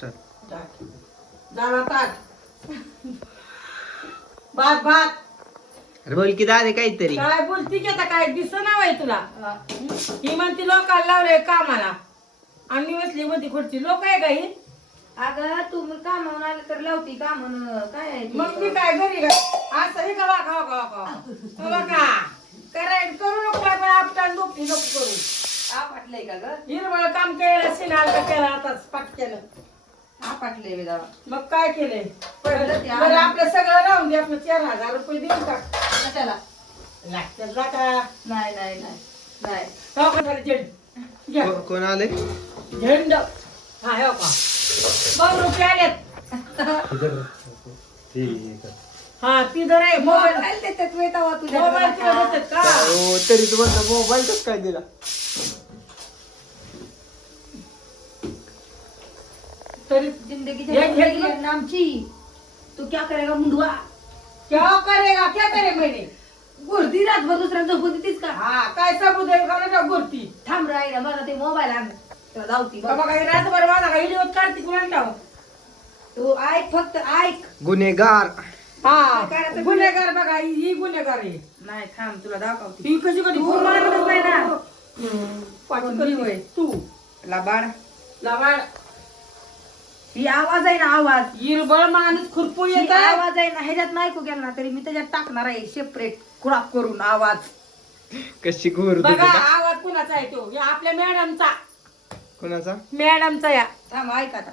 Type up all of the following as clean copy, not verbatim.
चल. डाळा ताट भात भात अरे बोल की दादे काहीतरी. काय बोलती की आता काय दिसना बाई तुला ही म्हणती लोकांना लावले कामाला आणि बसली म्हणती खुर्ची लोक आहे का ही अगं तुम्ही कामावून आले तर लावती का म्हणून काय आहे ते? मग मी काय घरी का असं हे का वाका बघा करायला करू नको बाई, पण आपटान दुपटी नको करू आपटलंय का ग हिरवळ काम केलं सिनाल केलं आताच पटक्यानं आपटलंय बे दावा. मग काय केलंय परत या. बरं आपलं सगळं राहून दे आपलं 4,000 रुपये देऊन टाक कशाला लागतात जा का नाही नाही नाही नाही हो का झालं झेंड घ्या कोण आले? झेंड हा हो का 2 रुपये आलेत हा ती जर आहे मोबाईल मोबाईल खायला देतात वेळ तेव्हा तुझ्या मोबाईल तुला देतात का हो तरी तू म्हणतो मोबाईल कसं काय दिला? तरी जिंदगी ये, ये, ये. नामची तू क्या करेगा मुंडवा क्या करेगा क्या करे मैंने गुर्दी रातभर दुसऱ्या झोपून देतीस का हा काय सबूत आहे का ना गोष्टी थांब राहिला मला ते मोबाईल आण तुला लावती बघ. बाबा काही रातभर माझा काही दिवस काढते कुणा टाव तू ऐक फक्त ऐक गुन्हेगार. हा गुन्हेगार बघा ही गुन्हेगार आहे नाही थांब तुला दाखवते ही कशी कधी तू मारतच नाही ना पाठी कोणी होय? तू लबाड लावाड ही आवाज आहे ना आवाज हिरबळ माणूस खुरपू ही येत आवाज आहे ना ह्याच्यात नाही ऐकू गेला ना तरी मी त्याच्यात टाकणार आहे सेपरेट खुराक करून आवाज कशी घोर बघा आवाज कुणाचा आहे तो या आपल्या मॅडमचा कोणाचा? मॅडमचा या थांब ऐक आता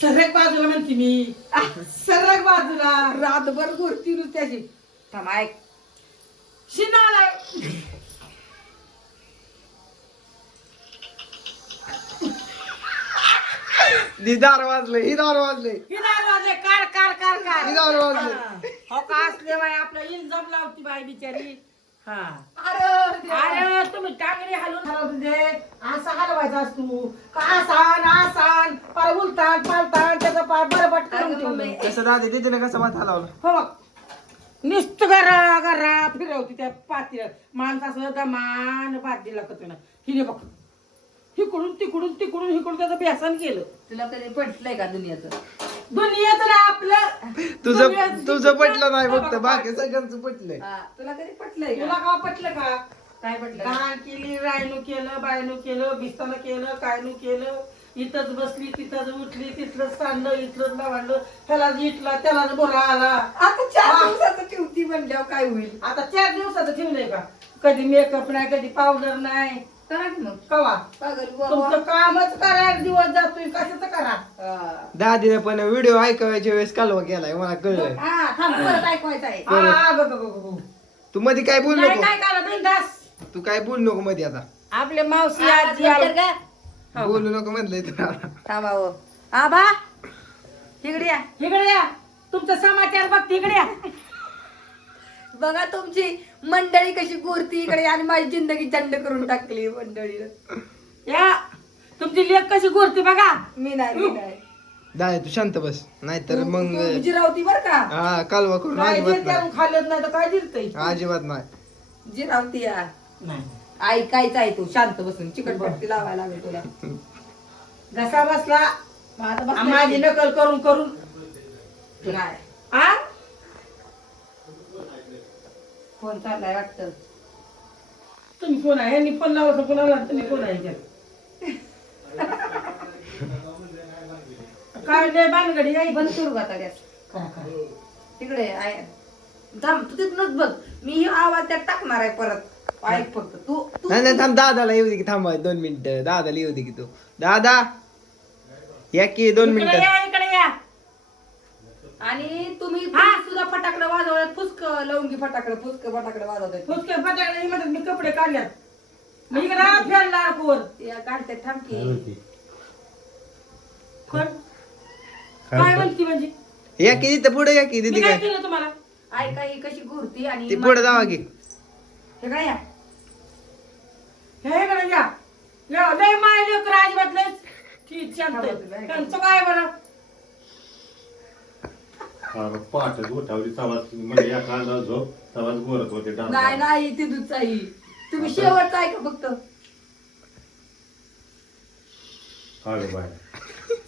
सरक बाजूला म्हणते मी सरक बाजूला रातभर घुरती नुसत्याची थांब ऐक शिनाला दार वाजले ही दार वाजले हिदार वाजले कार कार कार कार ही दार वाजले. हो का असले बाई आपलं इल्जाम लावती बाई बिचारी हा अरे अरे तुम्ही टांगडी हलवून हलवून दे असा हलवायचा असतो का आसान आसान पाय उलटान पालटान त्याचा पाय बरबट करून अगं मम्मी. ठेवलं कसं दादे तिथे कसं माथा लावला? हो बघ नुसतं गरा गरा फिरवती त्या पातीला माणसाचं दमान भात दिला का तुला हिने बघ हिकडून तिकडून तिकडून हिकडून त्याचं बेसन केलं तुला कधी पटलंय का दुनियाचं दुनियाचं ना आपलं तुझं पटलं नाही फक्त बाकी सगळ्यांचं पटलंय. हा, तुला कधी पटलंय तुला का का पटलं का काय पटलं घाण केली रायनू केलं बायनू केलं बिस्तानं केलं कायनू केलं इथंच बसली तिथंच उठली तिथलंच सांडलं इथलंच लावलं त्यालाच इटला त्यालाच बोला आला आता 4 दिवसाचं ठेवती म्हणल्यावर काय होईल आता 4 दिवसाचं ठेवलंय का कधी मेकअप नाही कधी पावडर नाही करा की मग कवा पागल बुवा. तुमचं कामच करा एक दिवस जातोय कशाचं करा हा. दादीने पण व्हिडिओ ऐकायच्या वेळेस कालवा केलाय मला कळलंय. हा थांब परत ऐकवायचं आहे हा, ग, ग, ग, ग, ग. तू मध्ये काय बोल काय नको. काय करा बिनधास्त. तू काय बोल नको मध्ये आता. आपले मावशी आवाज आजी बंद कर आलं. का? हो. बोलू नको म्हणलंय तुला. थांबा हो आबा तिकडे या इकडे या तुमचा समाचार बघ तिकडे या बघा तुमची मंडळी कशी गोरती इकडे आणि माझी जिंदगी झंड करून टाकली मंडळीनं या तुमची लेख कशी गोरती बघा मी नाही दादा तू शांत बस नाहीतर मग जिरावती बर का हा कालवा करून काय अजिबात जे त्यानं खाल्लंच नाही तर काय दिलतंय नाही अजिबात नाही. जिरावती या नाही ऐकायचं आहे तू शांत बसून चिकट पट्टी लावायला लागेल तुला घसा बसला माझा बस माझी नकल करून करून नाही आ फोन चाललाय वाटतं तुम्ही कोण आहे यांनी फोन लावला कोणाला तुम्ही कोण आहे काय नाही बानगडी आई बंद करू का आता गॅस काय काय तिकडे आहे थांब तू तिथूनच बघ मी ही आवाज त्यात टाकणार आहे परत ऐक फक्त तू तू नाही नाही थांब दादाला येऊ दे की थांबा 2 मिनिटं दादाला येऊ दे की तू दादा या की 2 इकडे मिनिटं. या इकडे या आणि तुम्ही हा. सुद्धा फटाकडे वाजवत फुसक लवंगी फटाकडे वाजवत फुसके फटाकडे म्हणतात मी कपडे काढल्यात मग इकडे फॅन लाडकोर या काढते थांब की कोण काय म्हणती म्हणजे या की तिथं पुढे या की मी दिदी काय काय केलं तुम्हाला ऐका ही कशी घुरती आणि ती पुढे जावा की हे काय या हे इकडे या या लय माय लेकर अजिबात लय ठीक शांत आहे. त्यांचं काय बरं पाठच उठावली तवाच म्हणजे या कांदा झोप तवाच गोरत होते नाही नाही ती दुचाई तुम्ही शेवटचा ऐका फक्त अगं बाय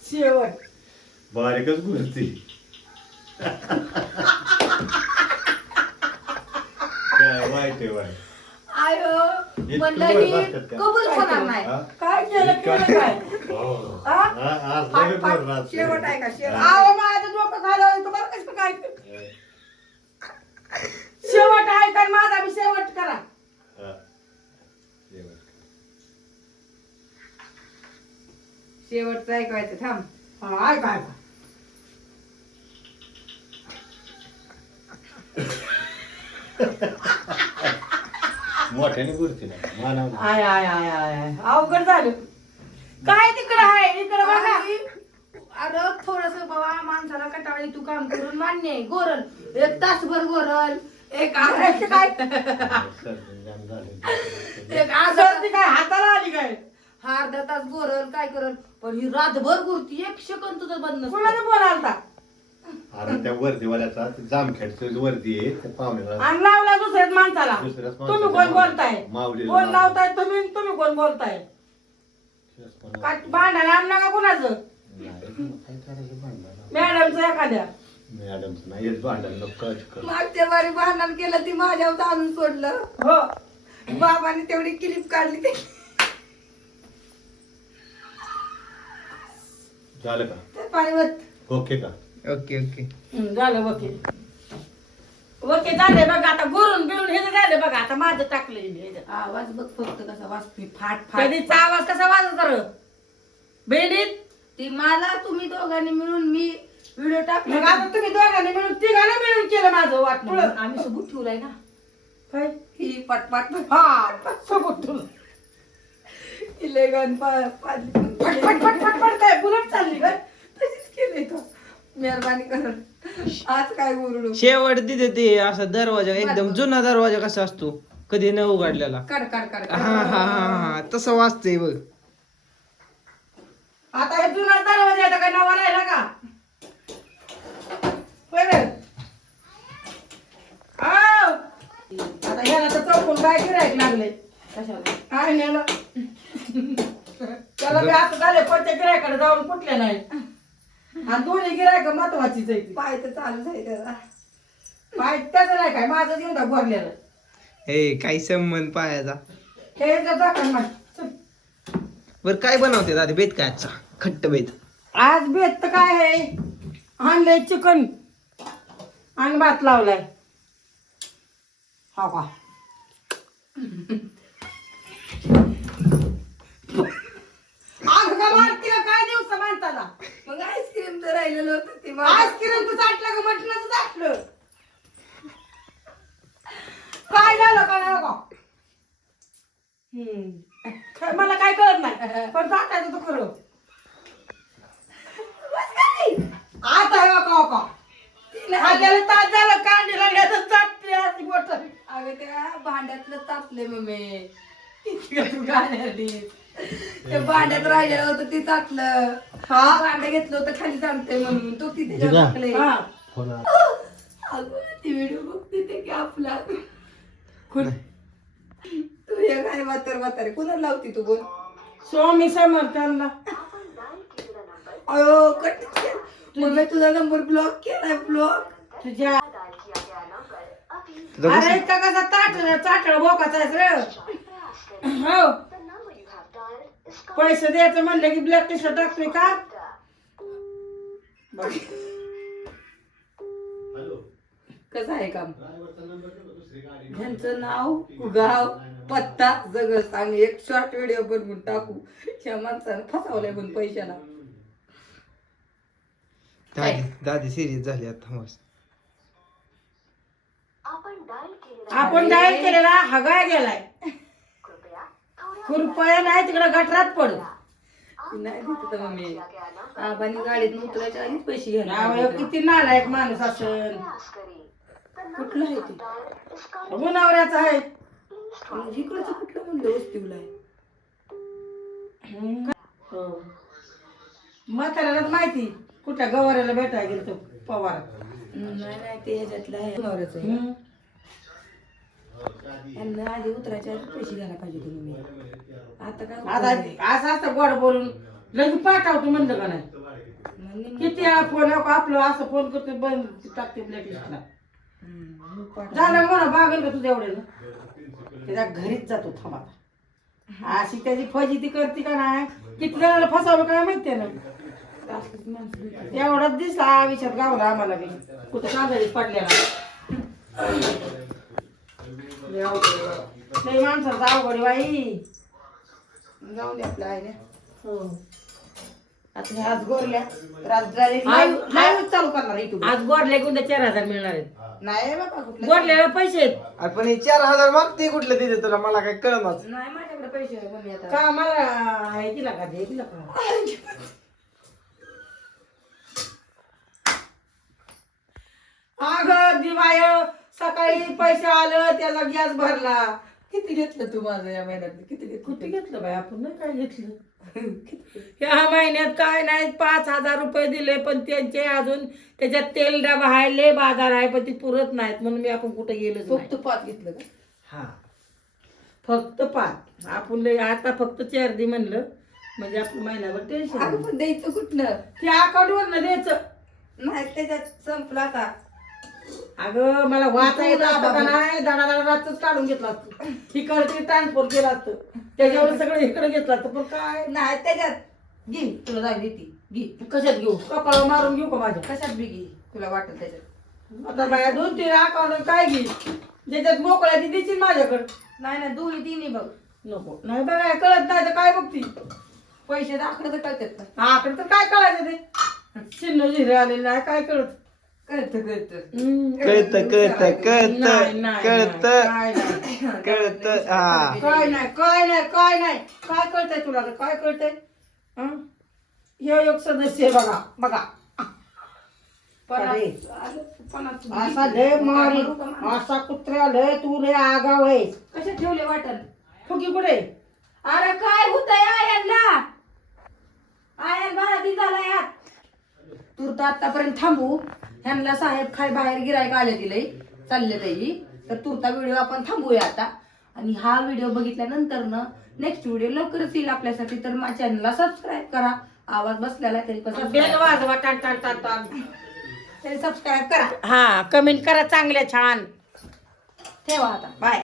शेवट बारीकच गुरती काय वाईट आहे वाईट आयो म्हणलं इतकं ही बरं का? कबूल होणार नाही हा? काय केलं काय हो. हा? आज लय बरं राहतं. शेवट आहे का शेवट आव माझं डोकं खालं तुम्हाला कसं काय शेवट आहे काय माझा बी शेवट करा हा. शेवट. शेवटचं ऐकवायचं थांब हा ऐका ऐका मोठ्याने गुरती नाही मानव आय आय आय आय आय. अवघड झालं काय तिकडं आहे इकडं बघा अरे थोडस बाबा माणसाला कटाळा तू काम करून मान्य आहे गोरल 1 तासभर गोरल एक करायचं काय सर्दी जाम झाली. एक सर्दी काय हाताला आली काय अर्धा तास गोरल काय करल पण ही रातभर गुरती 1 सेकंद तुझं बंद नसतं. कुणाला फोन आलता अरे त्या वर्दीवाल्याचा जामखेडचं वर्दी आहे त्या पाहुण्याला आणि लावला दुसऱ्याच माणसाला दुसऱ्याच तुम्ही कोण माणसाला बोलताय माऊलीला कोण लावला. लावताय तुम्ही तुम्ही कोण बोलताय काय भांडण आण नका कुणाचं काय करायचं भांडण मॅडमचं एखाद्या मॅडमचं नाही हेच भांडण नको कर मागच्या बारी भांडण केलं ती माझ्यावर आणून सोडलं हो बाबाने तेवढी क्लिप काढली ते झालं का ते पाणी वत ओके का ओके ओके झालं वकील वकील झालंय बघा आता गुरून बिरून हे झालं बघा आता माझं टाकलंय आवाज बघ फक्त कसा वाजतोय फाट फाट कधीचा आवाज कसा वाजत तर भेंडीत ती मला तुम्ही दोघांनी मिळून मी व्हिडिओ टाकला मग आता तुम्ही दोघांनी मिळून तिघांना मिळून केलं माझं वाटलं आम्ही सबूत ठेवलाय ना काय ही पटपट हा सोबत तुला इलेगन फटफट काय बुलेट चालली काय तशीच केलंय तो मेहरबानी करून आज काय बोलू शेवट तिथे ते असा दरवाजा एकदम जुना दरवाजा कसा असतो कधी न उघडलेला काढ काढ काढ हा हा हा हा तसं वाचतंय बघ आता हे जुना दरवाजा आता काय नवा राहिला का बरं आव. आता ह्याला तर चौकून काय गिरायक लागले कशाला काय नेलं त्याला बी असं झाले कोणत्या गिरायकडे जाऊन कुठले नाही आणि दोन्ही गिरायक महत्वाचीच आहे ती. पाय तर चालू आहे त्याचा पाय त्याचं नाही काय माझं घेऊन टाक भरलेलं हे काही संबंध पायाचा हे दाखल माझ बर काय बनवते दादा बेत काय आजचा खट्ट बेत आज बेत तर काय आहे आणलंय चिकन आणि भात लावलाय हा का आग का मारती का काय दिवस माणसाला मग आईस्क्रीम तर राहिलेलं होतं ते आईस्क्रीम तू चाटलं का म्हटलं तर चाटलं काय झालं का नाही का मला काय कळत नाही पण चाटायचं तू खरं आता हे का का त्याला तास झालं कांडी लागल्याचं चाटते अशी बोट अगं त्या भांड्यातलं तापले मम्मी तू गाण्याआधी ते भांड्यात राहिलेलं होतं ते ताटलं हा भांडं घेतलं होतं खाली सांगते म्हणून तो तिथे जिगा. टाकले हा अगं ती व्हिडिओ बघते ते की आपला तू हे काय म्हातारे कुणाला लावती तू बोल स्वामी समर्थांना अयो कट मग तुझा नंबर ब्लॉक केलाय ब्लॉक तुझ्या अरे इतका कसा चाटळ बोकाचा आहेस रे हो पैसे द्यायचं म्हणलं की ब्लॅक लिस्ट टाकतोय का कसं आहे काम ह्यांचं नाव गाव पत्ता सगळं सांग एक शॉर्ट व्हिडिओ बनवून टाकू ह्या माणसानं फसवलंय पण पैशाला दादी सिरियस झाली आता मस्त आपण डायल केलेला हगाय गेलाय कृपया नाही तिकडे गटरात पड नाही देत तर मम्मी आबानी गाडीत उतरायच्या आधीच पैसे घ्यायला यावं, किती नालायक माणूस असेल कुठलं आहे ते गुणावऱ्याचा आहे इकडचं कुठलं म्हणलं वस्तीला आहे हो. म्हाताऱ्याला माहिती कुठल्या गवाऱ्याला भेटायला गेलो पवार नाही ते ह्याच्यातलं आहे नवऱ्याचं आहे. यांना आधी उतरायच्या आधी पैसे घ्यायला पाहिजे तुम्ही आता काय आता असं असतं गोड बोलून लगेच पाठवतो म्हणलं का नाही किती फोन आपलं असं फोन करतो बंद टाकते ब्लॅकलिस्टला झालं म्हणा बागल का तुझ्या एवढे त्याच्या घरीच जातो थांबा अशी त्याची फजिती करते का नाही किती जणांना फसवलं काय माहितीये ना एवढाच दिसला विचार गावला आम्हाला बी कुठं कांदा पडलेला लई माणसाचं अवघड आहे बाई जाऊन दे आपल्या आईने हो. आता हे आज गोरल्या तर आज लाईव्ह चालू करणार युट्यूब आज गोडल्या घेऊन 4,000 मिळणार आहेत नाही बाबा कुठलं गोडल्याला पैसे आहेत अरे पण हे 4,000 मागते कुठलं तिथे तुला मला काय कळणार नाही माझ्याकडे पैसे आहे मम्मी आता का मला आहे तिला का दे तिला का अगं दिवाय सकाळी पैसे आलं त्याला गॅस भरला किती घेतलं तू माझं या महिन्यात किती घेतलं कुठे घेतलं बाई आपण नाही काय घेतलं ह्या महिन्यात काय नाही 5,000 रुपये दिले पण त्यांचे अजून त्याच्यात तेल डबा आहे लय बाजार आहे पण ती पुरत नाहीत म्हणून मी आपण कुठे गेलोच नाही. फक्त 5 घेतलं का हा फक्त 5 आपण लय आता फक्त 4 दे म्हणलं म्हणजे आपलं महिन्याभर टेन्शन अगं पण द्यायचं कुठनं त्या अकाउंटवर न द्यायचं नाही त्याच्यात संपलं आता अगं मला वाचा येत असतं का नाही दाडा रातच काढून घेतलं असतं इकडे ट्रान्सफर केलं असतं त्याच्यावर सगळं इकडे घेतलं असतं पण काय नाही त्याच्यात घे तुला जाऊ देते घे कशात घेऊ कपाळावर मारून घेऊ का माझ्या कशात बी घे तुला वाटेल त्याच्यात आता बाया 2-3 अकाउंट काय घे ज्याच्यात मोकळ्या ती देशील माझ्याकडं नाही नाही दोन्ही तिन्ही बघ नको नाही बघा कळत नाही तर काय बघती पैसे दाखलं तर कळतात ना आकडे तर काय कळायचं ते चिन्ह जिरे आलेले नाही काय कळत कळतं कळत हा काय नाही काय कळतंय तुला तर काय कळतंय हं? हे एक सदस्य आहे बघा बघा अरे, असा लय मारी असा कुत्र्या लय तू लय आगाव आहे कशात ठेवले वाटल फुकी कुठे अरे काय होतंय आयनला आयन बारा दिन झाला यात तूर आतापर्यंत थांबू ह्यांना साहेब खाय बाहेर गिरायक आले तिला चालले ताई तर तुरता व्हिडिओ आपण थांबूया आता आणि हा व्हिडिओ बघितल्यानंतर ना नेक्स्ट व्हिडिओ लवकरच येईल आपल्यासाठी तर माझ्या चॅनलला सबस्क्राईब करा आवाज बसलेला आहे तरी पण बेल वाजवा टाण टाण टाण टाण तरी सबस्क्राईब करा हा कमेंट करा चांगल्या छान ठेवा आता बाय